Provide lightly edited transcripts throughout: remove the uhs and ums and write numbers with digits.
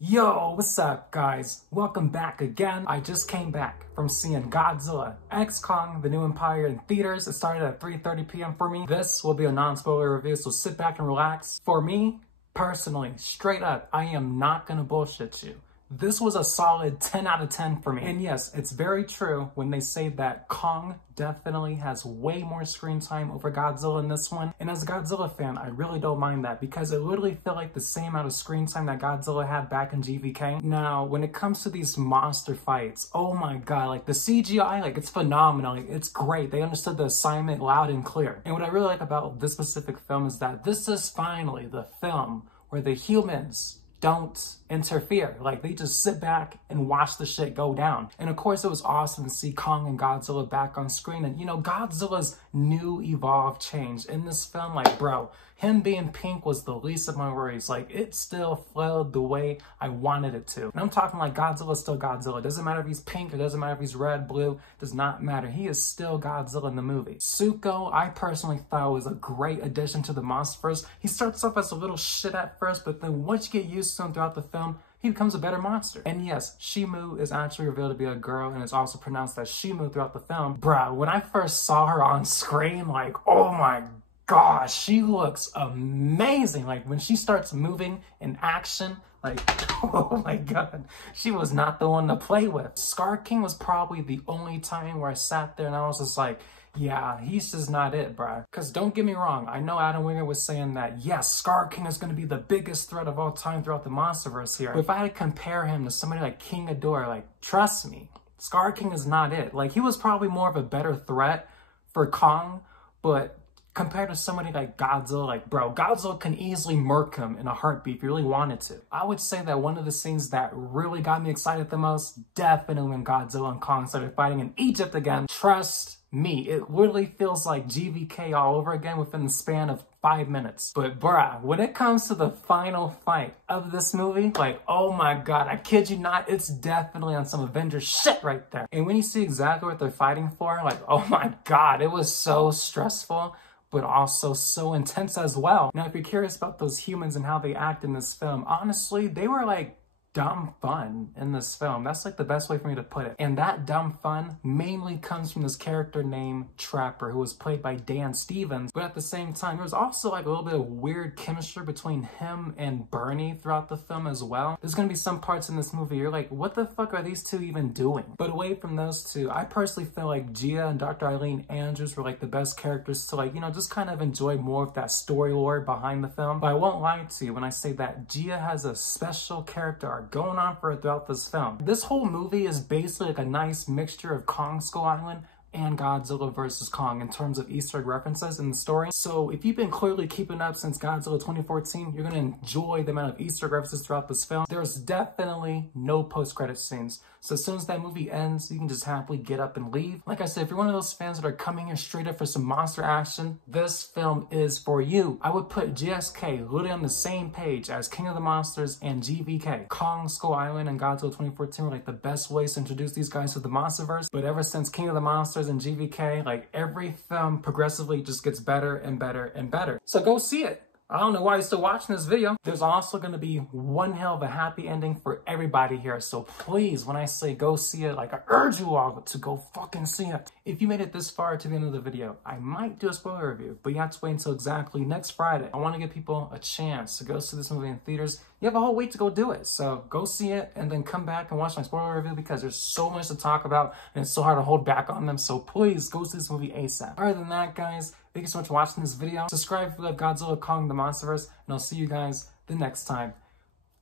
Yo, what's up guys? Welcome back again. I just came back from seeing Godzilla X Kong, The New Empire in theaters. It started at 3:30 p.m. for me. This will be a non-spoiler review, so sit back and relax. For me, personally, straight up, I am not gonna bullshit you. This was a solid 10 out of 10 for me. And yes, it's very true when they say that Kong definitely has way more screen time over Godzilla in this one. And as a Godzilla fan, I really don't mind that because it literally felt like the same amount of screen time that Godzilla had back in GVK. Now, when it comes to these monster fights, oh my god, like the CGI, like it's phenomenal. Like, it's great. They understood the assignment loud and clear. And what I really like about this specific film is that this is finally the film where the humans don't interfere. Like, they just sit back and watch the shit go down. And of course, it was awesome to see Kong and Godzilla back on screen. And, you know, Godzilla's new evolved change in this film, like, bro, him being pink was the least of my worries. Like, it still flowed the way I wanted it to. And I'm talking like Godzilla's still Godzilla. It doesn't matter if he's pink, it doesn't matter if he's red, blue, does not matter. He is still Godzilla in the movie. Zuko, I personally thought was a great addition to the monsterverse. He starts off as a little shit at first, but then once you get used to him throughout the film, he becomes a better monster. And yes, Shimu is actually revealed to be a girl, and it's also pronounced as Shimu throughout the film. Bruh, when I first saw her on screen, like, oh my gosh, she looks amazing. Like, when she starts moving in action, like, oh my god, she was not the one to play with. Scar King was probably the only time where I sat there and I was just like, yeah, he's just not it, bruh. Because don't get me wrong, I know Adam Winger was saying that, yes, Scar King is going to be the biggest threat of all time throughout the monsterverse here. But if I had to compare him to somebody like King Ghidorah, like, trust me, Scar King is not it. Like, he was probably more of a better threat for Kong, but compared to somebody like Godzilla, like, bro, Godzilla can easily murk him in a heartbeat if he really wanted to. I would say that one of the scenes that really got me excited the most, definitely when Godzilla and Kong started fighting in Egypt again. Trust me, it literally feels like GVK all over again within the span of 5 minutes. But bruh, when it comes to the final fight of this movie, like, oh my god, I kid you not, it's definitely on some Avengers shit right there. And when you see exactly what they're fighting for, like, oh my god, it was so stressful, but also so intense as well. Now, if you're curious about those humans and how they act in this film, honestly, they were like dumb fun in this film. That's like the best way for me to put it. And that dumb fun mainly comes from this character named Trapper, who was played by Dan Stevens. But at the same time, there was also like a little bit of weird chemistry between him and Bernie throughout the film as well. There's gonna be some parts in this movie you're like, what the fuck are these two even doing? But away from those two, I personally feel like Gia and Dr. Eileen Andrews were like the best characters to, like, you know, just kind of enjoy more of that story lore behind the film. But I won't lie to you when I say that Gia has a special character arc going on for her throughout this film. This whole movie is basically like a nice mixture of Kong Skull Island and Godzilla vs. Kong in terms of Easter egg references in the story. So if you've been clearly keeping up since Godzilla 2014, you're gonna enjoy the amount of Easter egg references throughout this film. There's definitely no post-credit scenes. So as soon as that movie ends, you can just happily get up and leave. Like I said, if you're one of those fans that are coming here straight up for some monster action, this film is for you. I would put GSK literally on the same page as King of the Monsters and GVK. Kong, Skull Island, and Godzilla 2014 were like the best ways to introduce these guys to the monsterverse. But ever since King of the Monsters and GVK, like, every film progressively just gets better and better and better. So go see it. I don't know why you're still watching this video. There's also going to be one hell of a happy ending for everybody here. So please, when I say go see it, like, I urge you all to go fucking see it. If you made it this far to the end of the video, I might do a spoiler review, but you have to wait until exactly next Friday. I want to give people a chance to go see this movie in theaters. You have a whole week to go do it. So go see it and then come back and watch my spoiler review because there's so much to talk about and it's so hard to hold back on them. So please go see this movie ASAP. Other than that, guys, thank you so much for watching this video. Subscribe if you love Godzilla, Kong, the Monsterverse, and I'll see you guys the next time.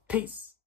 Peace.